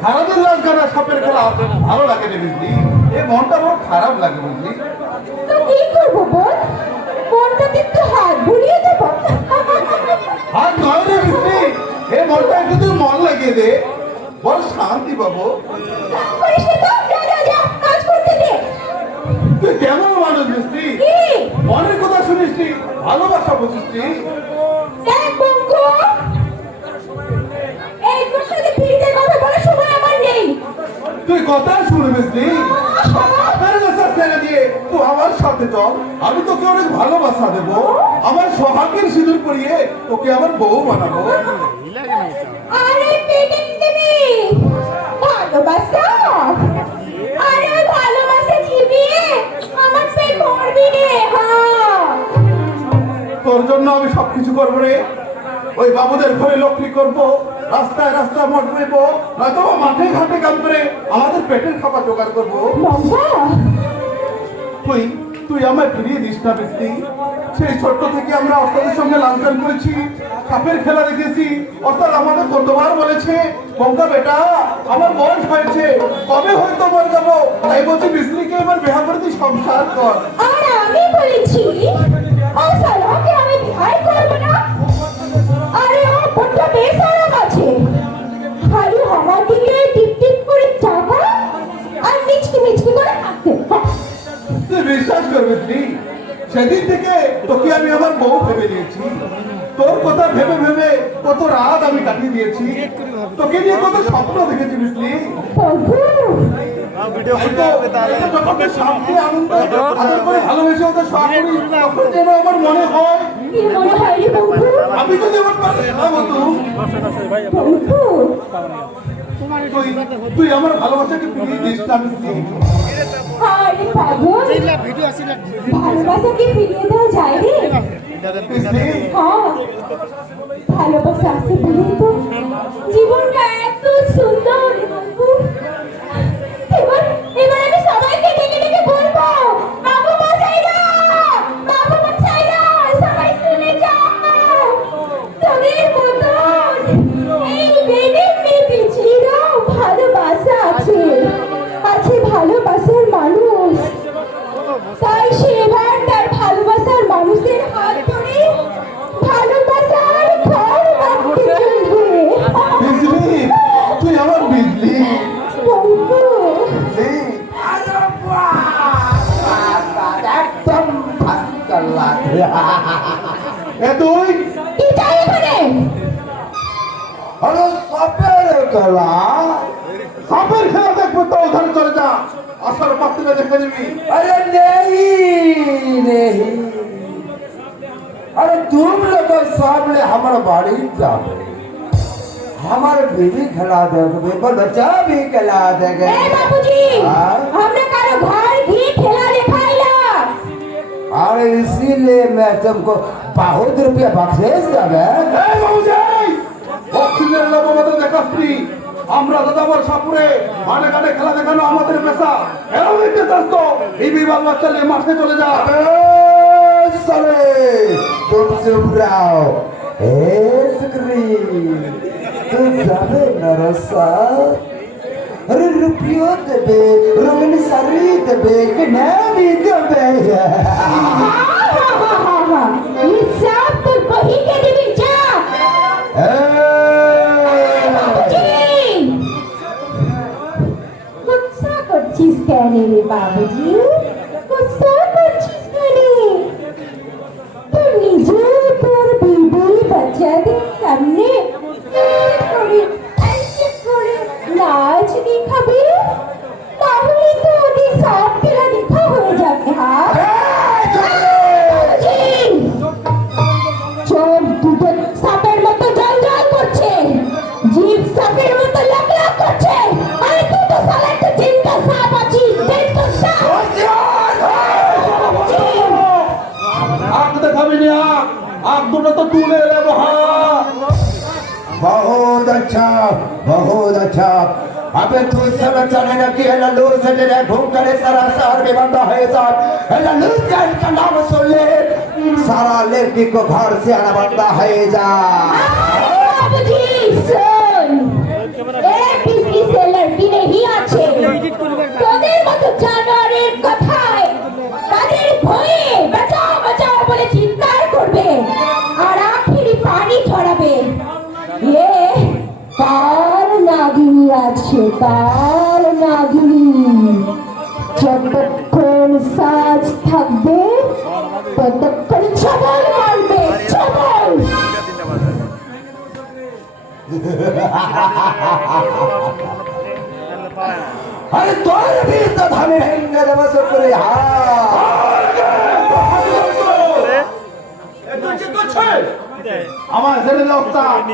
সারাদিন রাত গানা সাপের খেলা ভালো লাগে রে বুঝলি, এই মনটা বড় খারাপ লাগে বুঝলি। তো কি করবো বল, মনটাতে একটু হাত বুলিয়ে দেবো। হাত নয় রে বুঝলি, এই মনটা একটু তুই মন লাগিয়ে দে, বড় শান্তি পাবো। করিস না তো, যা যা যা, কাজ করতে দে। তুই কেমন মানুষ বুঝলি, কি? মনের কথা শুনিস নি, ভালোবাসা বুঝিস নি। দেখ বঙ্কু, এই তোর সাথে ফিরতে কথা বলার সময় আমার নেই। তুই কথা শুনবিস নি, ছেড়ে দিয়ে তুই আমার সাথে চল, আমি তোকে অনেক ভালোবাসা দেবো, আমার সোহাগের সিঁদুর পরিয়ে তোকে আমার বউ বানাবো। আরে পেটে দেবি ভালোবাসা, আরে ভালোবাসা চিবিয়ে আমার পেট ভরবি রে। হ্যাঁ, তোর জন্য আমি সবকিছু করবো রে, ওই বাবুদের ঘরে লক্ষ্মী করবো, রাস্তায় রাস্তায় মঠ বইবো, নয়তো মাঠে ঘাটে কাম করে আমাদের পেটের খাবার জোগাড় করবো। বাবা তুই তুই আমায় ফিরিয়ে দিস না বৃষ্টি, সেই ছোট্ট থেকে আমরা অস্তাদের সঙ্গে লাঞ্ছন করেছি, সাপের খেলা দেখেছি, অর্থাৎ আমাদের কতবার বলেছে বঙ্কা বেটা আমার বয়স হয়েছে, কবে হয়তো মরে যাবো, তাই বলছি বৃষ্টিকে এবার বিয়া করে তুই সংসার কর। আর আমি বলেছি ও সালাকে আমি বিয়ে করবো না। আরে ও বড্ড বেশরম আছে, খালি আমার দিকে টিপ টিপ করে টাকা আর মিচকি মিচকি করে হাসছে। তুই বিশ্বাস করবি তুই, সেদিন থেকে তোকে আমি আমার বউ ভেবে নিয়েছি, তোর কথা ভেবে ভেবে কত রাত আমি কাটিয়ে দিয়েছি, তোকে নিয়ে কত স্বপ্ন দেখেছি বুঝলি। প্রভু শান্তি আনন্দ আদর করে ভালোবেসে ওদের সব করি, তখন যেন আমার মনে হয় কি মনে হয় রে প্রভু? আমি যদি আমার পাশে হতো, প্রভু তুই আমার ভালোবাসাকে ফিরিয়ে দিস না বুঝলি। আরে পাগল, ভালোবাসা কি ফিরিয়ে দেওয়া যায় রে? বুঝলি? হ্যাঁ, ভালোবাসা আছে বলেই তো জীবনটা এত সুন্দর। এবার এবার আমি সবাইকে ডেকে ডেকে বলবো, বাবু মশাইরা, বাবু মশাইরা, সবাই শুনে যাও, তোদের মতন এই বেদের মেয়ে পিছিয়েও ভালোবাসা আছে, আছে ভালোবাসার মানুষ, তাই সে এবার তার ভালোবাসার মানুষের হাত ধরে ভালোবাসার ঘর বাঁধতে চলবে। বুঝলি? তুই আমার বুঝলি? বন্ধু, একদম ভাস্কর লাগে। এ তুই কি চাই এখানে? হলো সাপের খেলা, সাপের খেলা দেখবো তো ওখানে চলে যা, আসার পাত্রে দেখে নিবি। अरे नहीं नहीं, अरे तुम लोग सामने हमारा बाड़ी जाओ, हमारे बीवी खिला देंगे, पर बच्चा भी खिला देंगे। ए बाबूजी, हाँ? हमने कारो घर भी ठेला दिखाइला। अरे इसीलिए मैं तुमको बहुत रुपया बख्शेश देवे। এই বাবুজাই, বক্সিংয়ের লোক আমাদের দেখাচ্ছি, আমরা দাদাবার সাপুরে মানে কানে খেলা দেখানো আমাদের পেশা, এরাও দেখতে চাস তো এই বিবাহ বাচ্চা নিয়ে মাঠে চলে যা। साले तुम चुप रहो, तुम जाबे नरसा, अरे रुपया देबे, रंगनी सारी देबे, कि नामी देबे। ये सब तो वही के देवी जा। बाबूजी, गुस्सा करछिस केने रे बाबूजी? गुस्सा करछिस केने? तो নিজে তোর বিবি বাচ্চাদের সামনে ऐसे করে নাচ দেখাবে, তাহলে তো ওদের সব খেলা দেখা হয়ে যাবে। হ্যাঁ চোখ দুটো সাপের মতো জল জল করছে, জিভ সাপের মতো লাখ লাখ করছে, আরে তুই তো সালা একটা জিন্দা সাপ আছিস, জিন্দা সাপ। আগ দেখাবি না, আগ দুটো তো তুলে নেবো। बहुत अच्छा। अबे तू सब चलेगा कि लल्लू से तेरे घूम करे सारा शहर में बंदा है साहब, लल्लू का नाम सुन ले, सारा लड़की को घर से आना बनता है जा। মাতাল নাগিনী যতক্ষণ সাজ থাকবে ততক্ষণ ছবল মারবে ছবল। আরে তোর বীর তো ধামে ভেঙ্গে দেবো সব করে আমার ছেড়ে দাও ওস্তাদ।